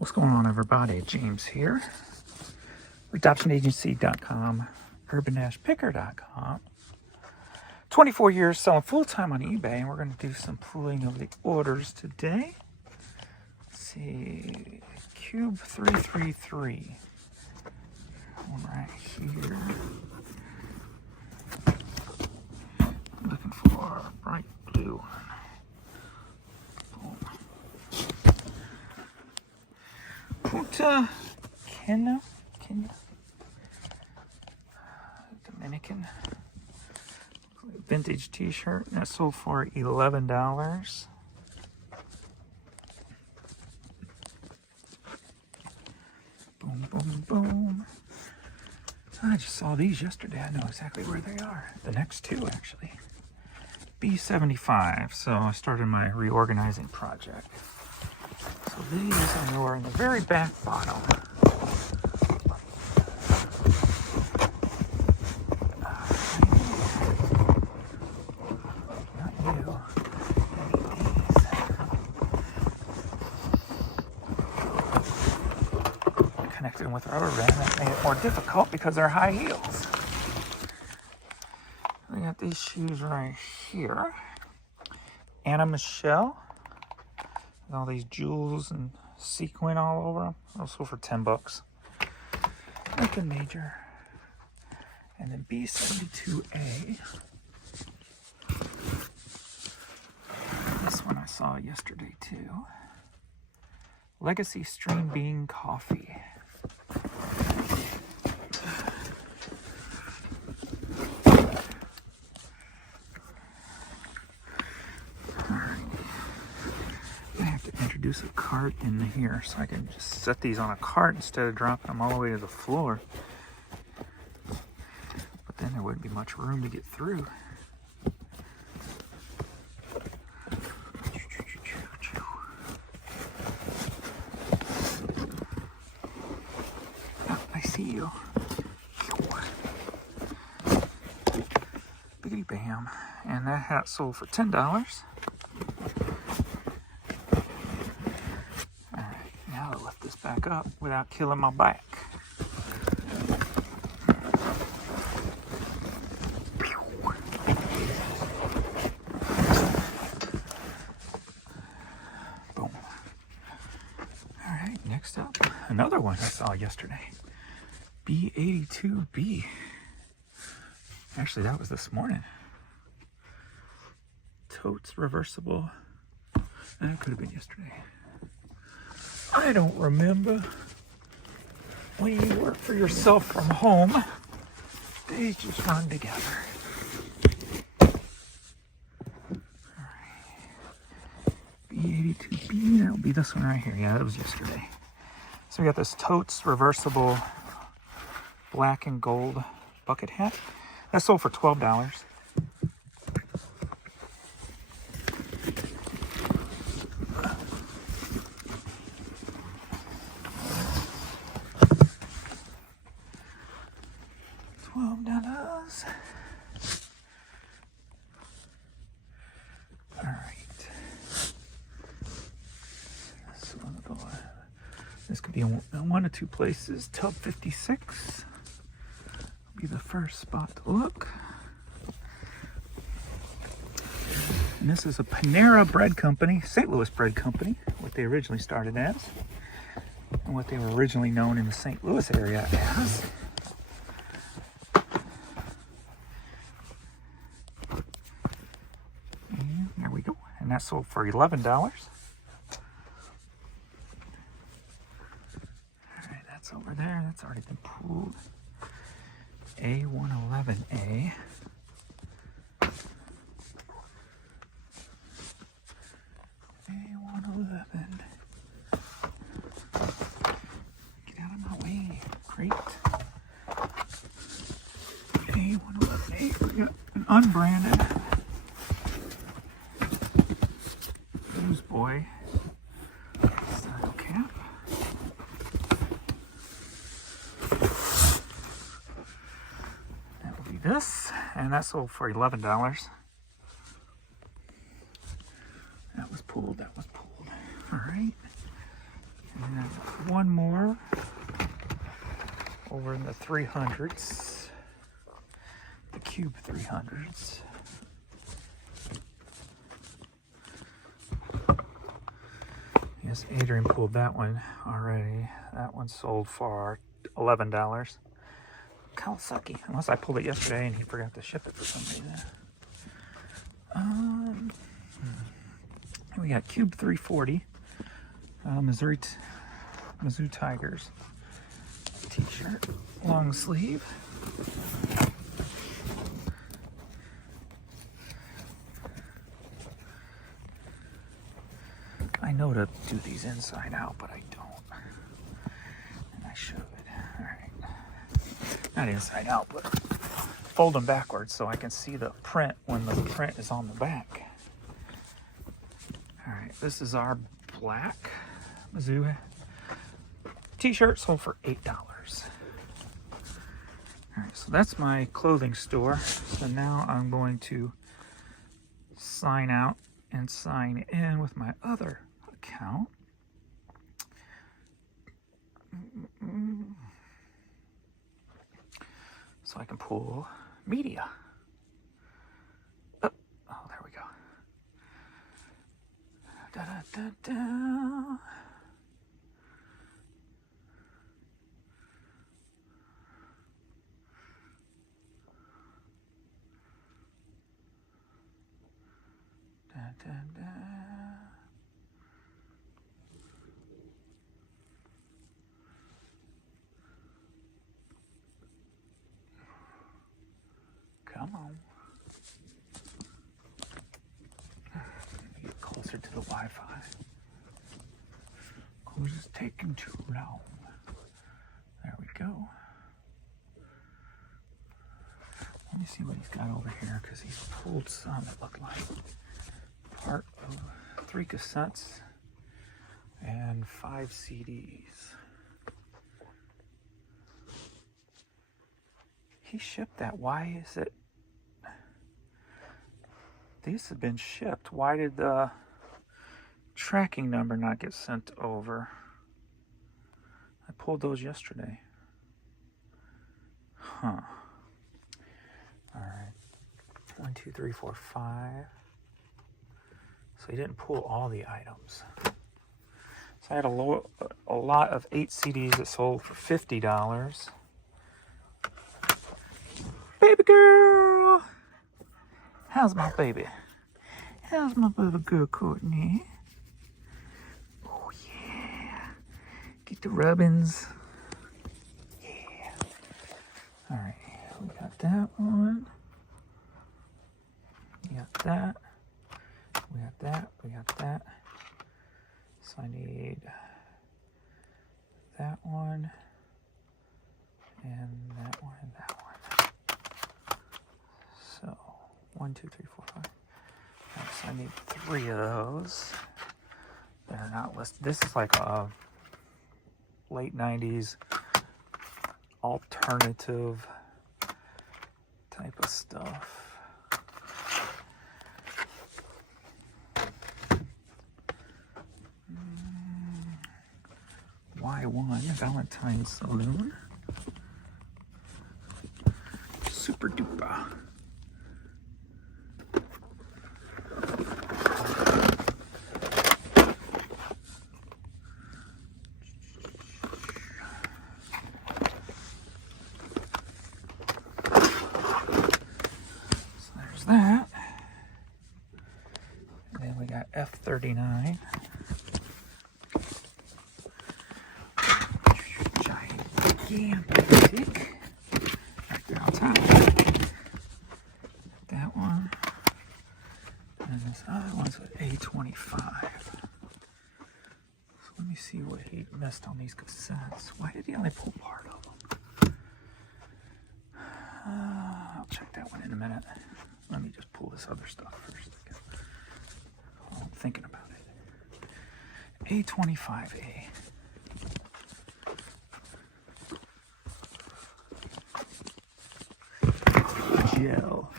What's going on, everybody? James here. Adoptionagency.com, urban-picker.com. 24 years selling full-time on eBay, and we're going to do some pooling of the orders today. Let's see, Cube 333. One right here. I'm looking for a bright blue one. Punta Cana, Dominican vintage t-shirt, and that sold for $11. Boom, boom, boom. I just saw these yesterday. I know exactly where they are. The next two, actually. B75. So I started my reorganizing project. So these I know are in the very back bottom. Not you. Connected with rubber band. That made it more difficult because they're high heels. We got these shoes right here. Anna Michelle. All these jewels and sequin all over them. Also for $10. Nothing major. And then B72A. This one I saw yesterday too. Legacy Stream Bean Coffee. Introduce a cart in here so I can just set these on a cart instead of dropping them all the way to the floor. But then there wouldn't be much room to get through. Oh, I see you. Biggity bam. And that hat sold for $10. Back up without killing my back. Boom. All right, next up, another one I saw yesterday. B82B. Actually, that was this morning. Totes reversible. That could have been yesterday. I don't remember. When you work for yourself from home, days just run together. Alright. B82B, that'll be this one right here. Yeah, that was yesterday. So we got this Totes reversible black and gold bucket hat. That sold for $12. $12. All right. This could be in one of two places. Tub 56 will be the first spot to look. And this is a Panera bread company, St. Louis bread company, what they originally started as, and what they were originally known in the St. Louis area as. There we go. And that sold for $11. All right, that's over there. That's already been pooled. A111A. A111. Get out of my way. Great. A111A. We got an unbranded Boy style cap. That will be this, and that sold for $11. That was pulled. All right. And one more over in the 300s, the Cube 300s. Yes, Adrian pulled that one already. That one sold for $11. Kawasaki, unless I pulled it yesterday and he forgot to ship it for some reason. We got Cube 340, Mizzou Tigers t-shirt, long sleeve. I know to do these inside out, but I don't. And I should. All right. Not inside out, but fold them backwards so I can see the print when the print is on the back. All right, this is our black Mizzou t-shirt, sold for $8. All right, so that's my clothing store. So now I'm going to sign out and sign in with my other account. So I can pull media. Oh, there we go. Da, da, da, da. Da, da, da. Come on. Get closer to the Wi-Fi. Close is taking too long. There we go. Let me see what he's got over here, because he's pulled some that look like part of 3 cassettes and 5 CDs. He shipped that. Why is it? These have been shipped. Why did the tracking number not get sent over? I pulled those yesterday. Huh. All right. 1, 2, 3, 4, 5. So he didn't pull all the items. So I had a lot of 8 CDs that sold for $50. Baby girl! How's my baby? How's my baby girl, Courtney? Oh, yeah. Get the rubbins. Yeah. Alright, we got that one. We got that. We got that. We got that. So I need that one. And that one and that one. So, 1, 2, 3, 4, 5. Right, so I need 3 of those. They're not listed. This is like a late 90s alternative type of stuff. Y1 Valentine's Saloon. Super duper. So there's that. And then we got F39. Gigantic. Right there on top. That one. And this other one's with A25. So let me see what he missed on these cassettes. Why did he only pull part of them? I'll check that one in a minute. Let me just pull this other stuff first. Oh, I'm thinking about it. A25A. Gel.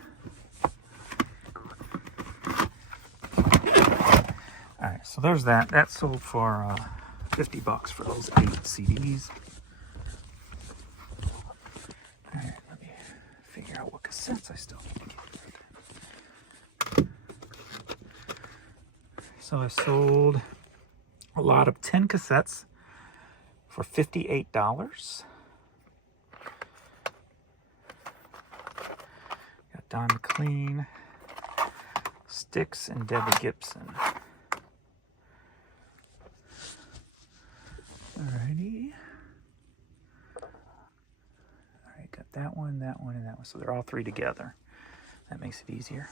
Alright, so there's that. That sold for $50 for those 8 CDs. All right, let me figure out what cassettes I still need to get. So I sold a lot of 10 cassettes for $58. Got Don McLean, Styx, and Debbie Gibson. Alrighty. Alright, got that one, and that one. So they're all 3 together. That makes it easier.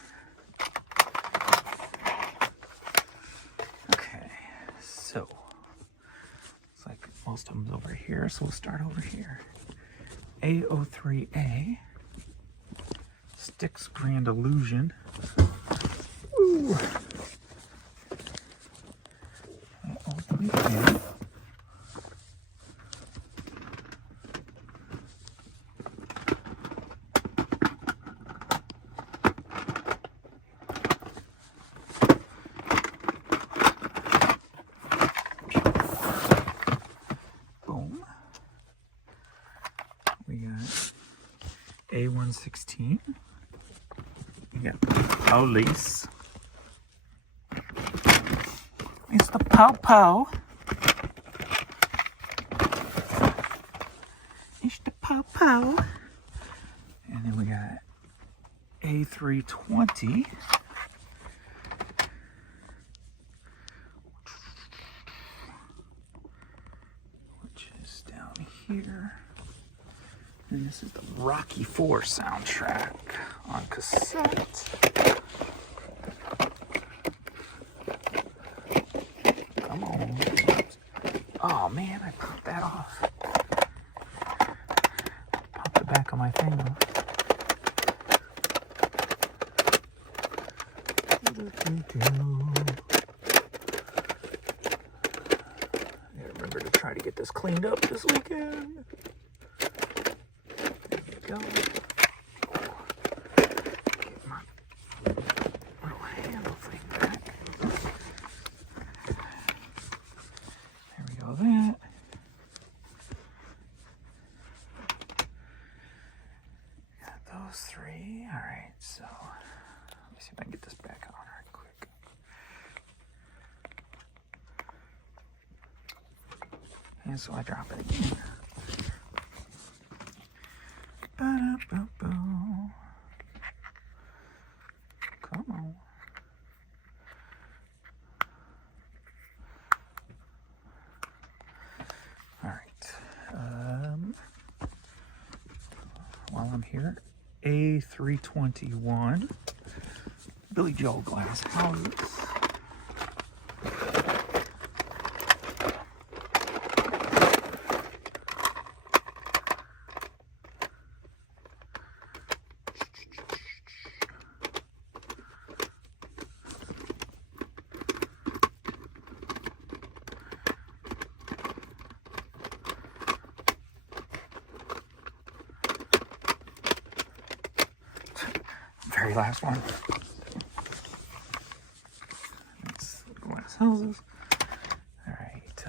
Okay, so looks like most of them's over here, so we'll start over here. A03A, Styx Grand Illusion. Ooh. A03A. A116. We got Dollies. It's the Pow Pow. It's the Pow Pow. And then we got A320. Which is down here. And this is the Rocky IV soundtrack on cassette. Come on. Oh man, I popped that off. Popped the back of my thing off. I gotta remember to try to get this cleaned up this weekend. Go. Get my little handle thing back. There we go, that. Got those 3. Alright, so let me see if I can get this back on right quick. And so I drop it again. Come on. All right. While I'm here, A321, Billy Joel Glass Houses. Very last one. That's Glass Houses. All right.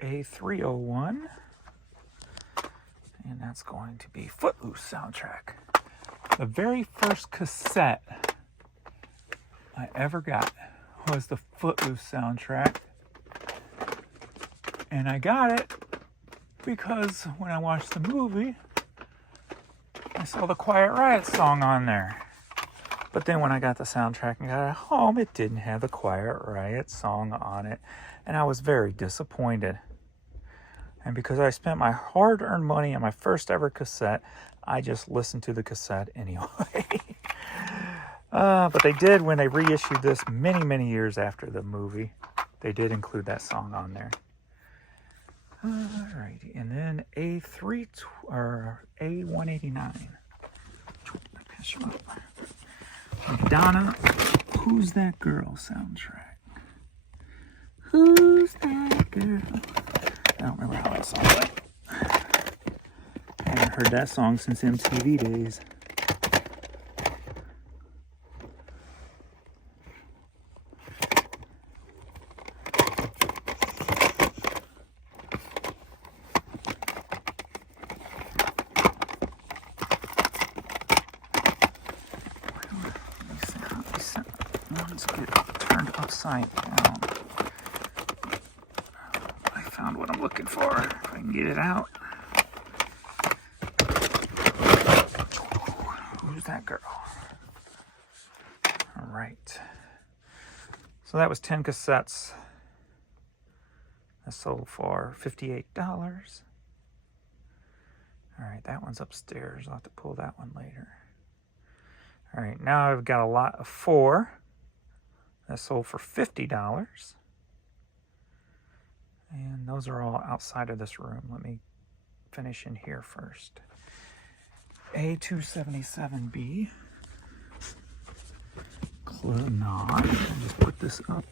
A301. And that's going to be Footloose soundtrack. The very first cassette I ever got was the Footloose soundtrack. And I got it because when I watched the movie, I saw the Quiet Riot song on there. But then when I got the soundtrack and got it home, it didn't have the Quiet Riot song on it. And I was very disappointed. And because I spent my hard-earned money on my first ever cassette, I just listened to the cassette anyway. But they did, when they reissued this many, many years after the movie, they did include that song on there. Alrighty, and then A189. Pass you up. Madonna, Who's That Girl soundtrack. Who's that girl? I don't remember how that song went. I haven't heard that song since MTV days. 5 pound. I found what I'm looking for. If I can get it out. Who's that girl? All right. So that was 10 cassettes. That sold for $58. All right, that one's upstairs. I'll have to pull that one later. All right, now I've got a lot of 4. That sold for $50. And those are all outside of this room. Let me finish in here first. A277B. Clonard. I'll just put this up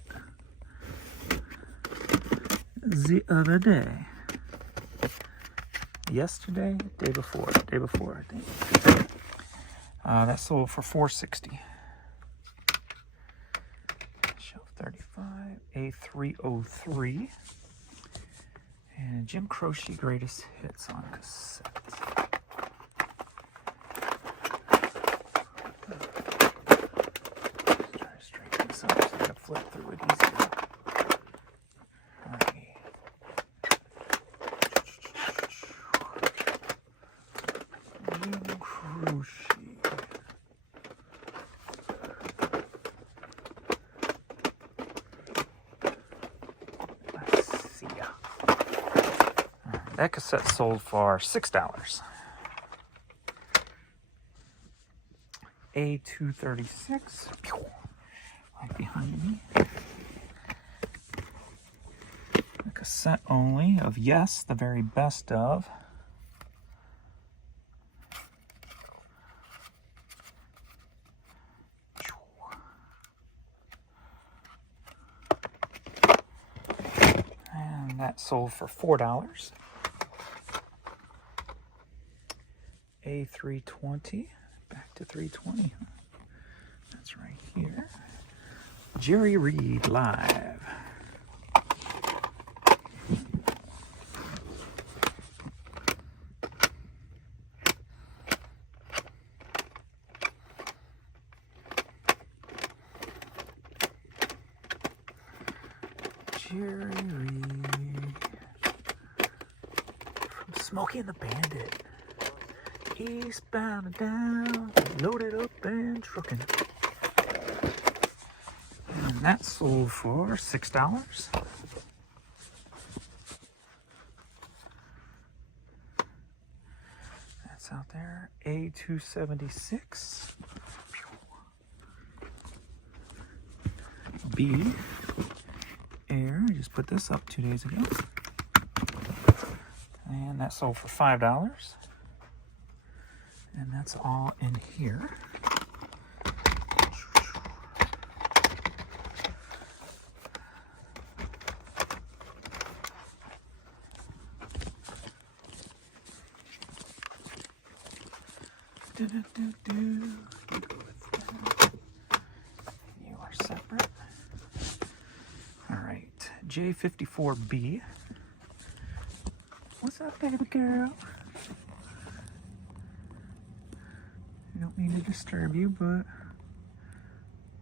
the other day. Yesterday, day before, I think. That sold for $460. Shelf 35, A303. And Jim Croce Greatest Hits on cassette. Try to straighten this up so I can flip through it easier. Alright. Jim Croce. That cassette sold for $6. A236, right behind me. A cassette only of Yes, the Very Best Of. And that sold for $4. A320, back to 320. That's right here. Jerry Reed Live. Jerry Reed from Smokey and the Bandit. Eastbound and down, loaded up and trucking. And that sold for $6. That's out there. A276. B. Air. I just put this up 2 days ago. And that sold for $5. And that's all in here. You are separate. All right, J54B. What's up, baby girl? I don't mean to disturb you, but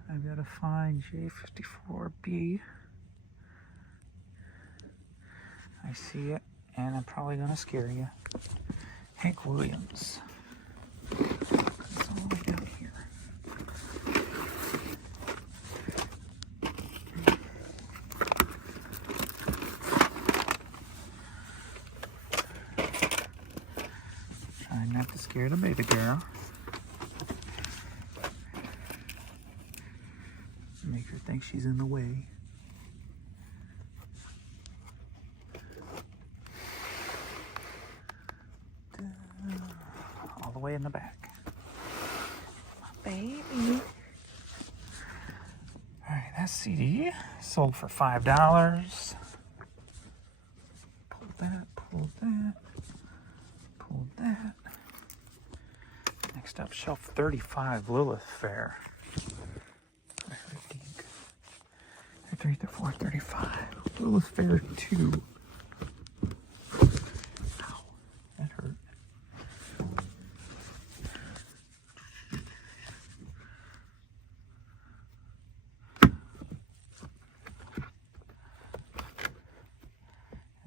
I've got to find J54B. I see it, and I'm probably going to scare you. Hank Williams. It's all the way down here. Trying not to scare the baby girl. Make her think she's in the way. All the way in the back. My baby. Alright, that CD sold for $5. Pull that, pull that, pull that. Next up, shelf 35, Lilith Fair. 3 to 435. Lilith Fair 2. Ow, that hurt.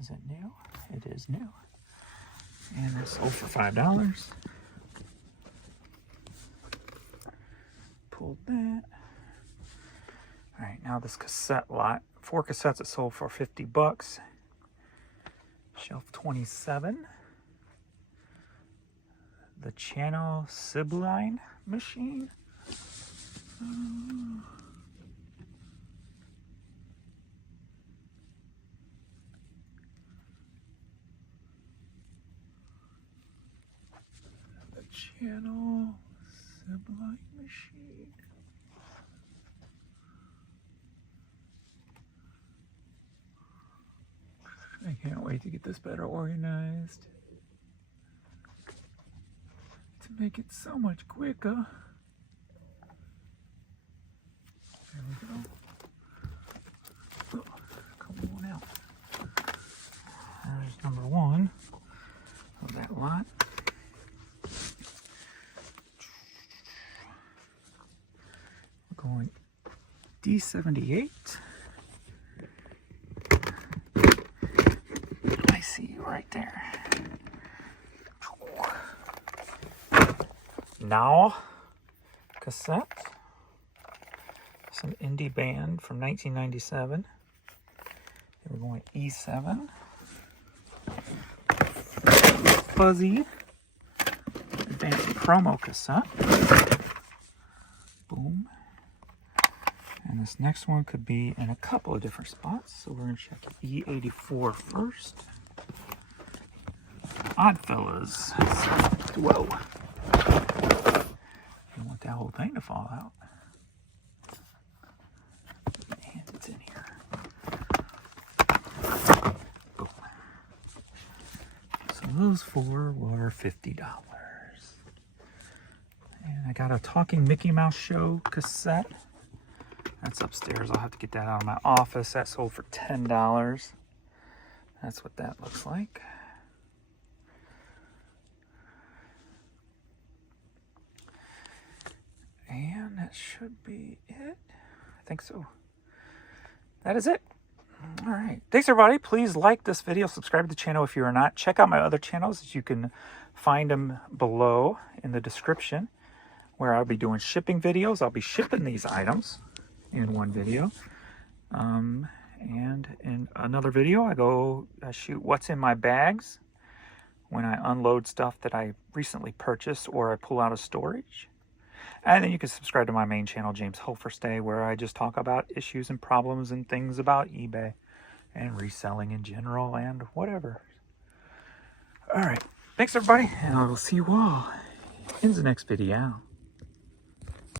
Is it new? It is new. And it sold for $5. Pulled that. All right, now this cassette lot. 4 cassettes that sold for 50 bucks. Shelf 27. The channel sibling machine. The channel sibling machine. I can't wait to get this better organized to make it so much quicker. There we go. Oh, come on out. There's number 1 of that lot. We're going D78. I see you right there. Now, cassette. Some indie band from 1997. We're going E7. Fuzzy advanced promo cassette. Boom. And this next one could be in a couple of different spots. So we're going to check E84 first. Oddfellas. Whoa. You want that whole thing to fall out. And it's in here. Boom. So those 4 were $50. And I got a Talking Mickey Mouse Show cassette. That's upstairs. I'll have to get that out of my office. That sold for $10. That's what that looks like. And that should be it. I think so. That is it. All right. Thanks, everybody. Please like this video. Subscribe to the channel if you are not. Check out my other channels. You can find them below in the description, where I'll be doing shipping videos. I'll be shipping these items in one video. And in another video, I shoot what's in my bags when I unload stuff that I recently purchased or I pull out of storage. And then you can subscribe to my main channel, James Holferstay, where I just talk about issues and problems and things about eBay and reselling in general and whatever. All right. Thanks, everybody. And I will see you all in the next video.